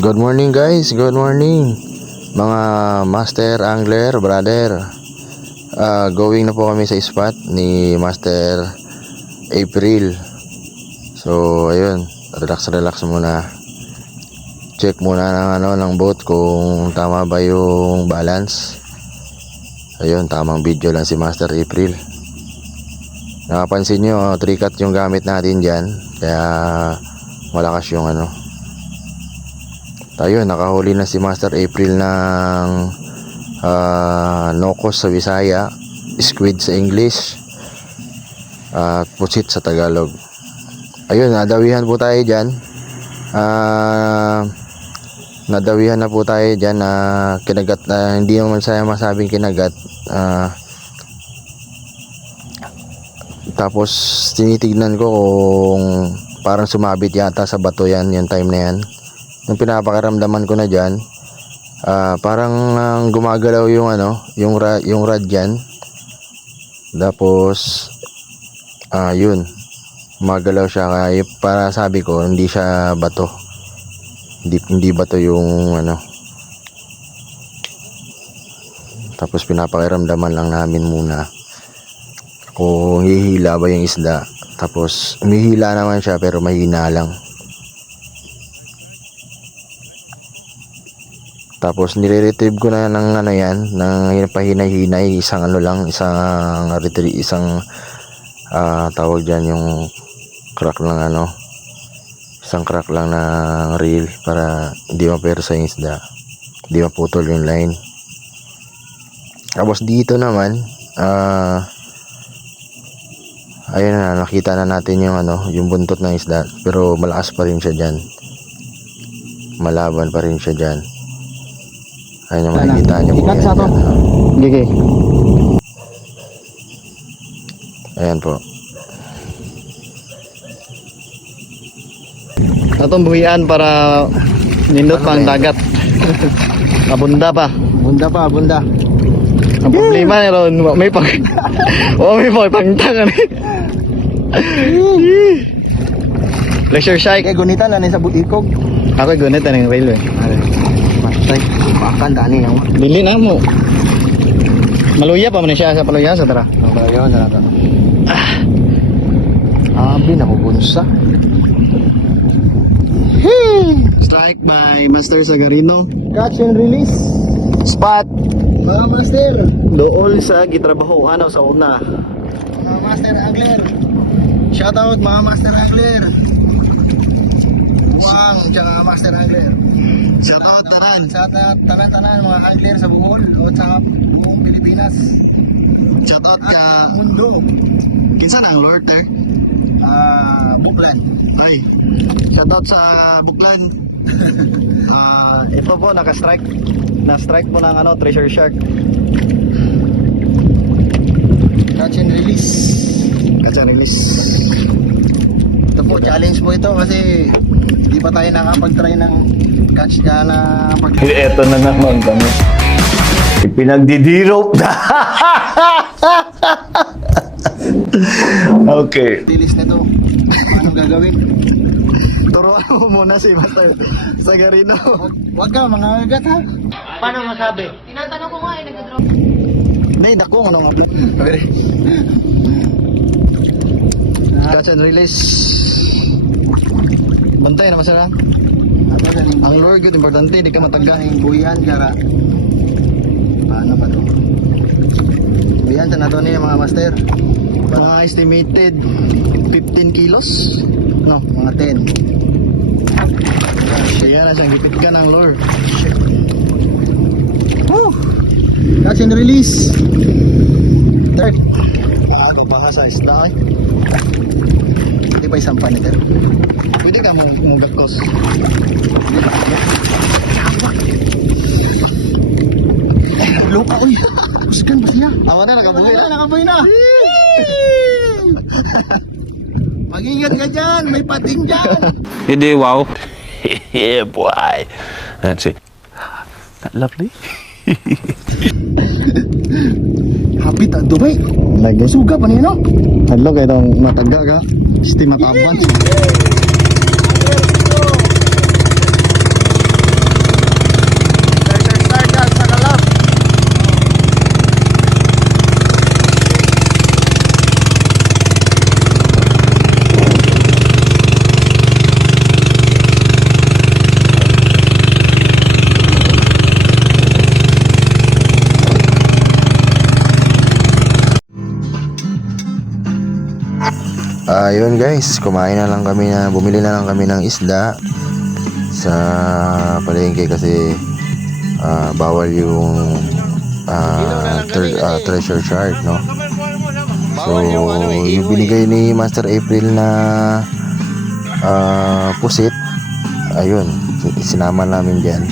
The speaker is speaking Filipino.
Good morning guys, good morning mga master angler, brother. Going na po kami sa spot ni Master April. So ayun, relax muna. Check muna ng boat kung tama ba yung balance. Ayun, tamang video lang si Master April. Nakapansin nyo, 3-cut yung gamit natin dyan, kaya malakas yung Ayun, nakahuli na si Master April ng nokos sa Bisaya, squid sa English, at pusit sa Tagalog. Ayun, nadawihan po tayo dyan. Nadawihan na po tayo dyan na kinagat na hindi naman saya masabing kinagat. Tapos tinitignan ko kung parang sumabit yata sa bato yan, yung time na yan. Nung pinapakiramdaman ko na dyan, parang gumagalaw yung rod dyan. Tapos yun, gumagalaw siya, kaya para sabi ko hindi siya bato, hindi bato yung Tapos pinapakiramdaman lang namin muna kung hihila ba yung isda. Tapos umihila naman siya pero mahina lang. Tapos nire-retrieve ko na ng ng pahinay-hinay, isang tawag diyan, yung crack lang isang crack lang ng reel para hindi mapersa yung isda, hindi maputol yung line. Tapos dito naman ayun na, nakita na natin yung buntot ng isda, pero malakas pa rin siya diyan, malaban pa rin siya diyan. Ayun yung makikita nyo po yan. Gigi. Ayan po. Atong buhian para nindot pang dagat. Abunda pa. Bunda. Ang problema ron, may pang pangtangan. Pleasure shake. Kaya gunita na sa butikog. Ako gunita ng railway. Matay. Makan dani yang. Bili na mo. Maluya pa man siya sa paluyasa tara. Ayun na nato. Abi na mabunsa. Strike by Master Sagarino. Catch and release. Spot. Mga master. Dool sa gitrabaho sa una. Mga master angler. Shout out mga master angler. Wang, tsaka master angler. Shout out tanan. Sa tanan mga angler sa Bohol o sa buong Pilipinas. Shout out At ka mundo. kinsa nang Lord ter? Buklan. Ay. Shout out sa Buklan. Ito po naka-strike. Na-strike po ng treasure shark. Catch and release. Catch and release. Ito po, challenge mo ito kasi hindi pa tayo nakapag-try ng catch ka na Eto na naman kami. Ipinagdidirop na. Okay. release nito. Anong gagawin? Turuan mo muna si Master Sagarino. Huwag ka, mga agat ha. Paano masabi? Tinatanong ko nga nag-drop. Nay, dako ano nga. Okay. Catch and release. Bantay naman sila. Ang lure good, importante, hindi ka matangga. Ang buyan, kara. Paano ba ito? Buyan, sa nato niya mga master. Mga estimated 15 kilos. No, Mga 10. kaya na siyang gipit ka ng lure. Woo! Catch and release. Third. Pagpaha sa isda ay. Hindi pa isang paniter. Pwede ka mong gakos. Luka, uy. Usgan ba siya? Awa na, nakabuhi na. Nakabuhi na. Mag-ingat ka dyan. May pating dyan. Hindi, wow. Yeah, boy. That's it. Not lovely? Hapit at Dubai. Lagi. Suga pa niya, no? Hadlo kayo itong matagga ka. Steam at advance. Ayun guys, bumili na lang kami ng isda sa palengke kasi bawal yung treasure chart, no? So yung binigay ni Master April na pusit, ayun, sinama namin dyan.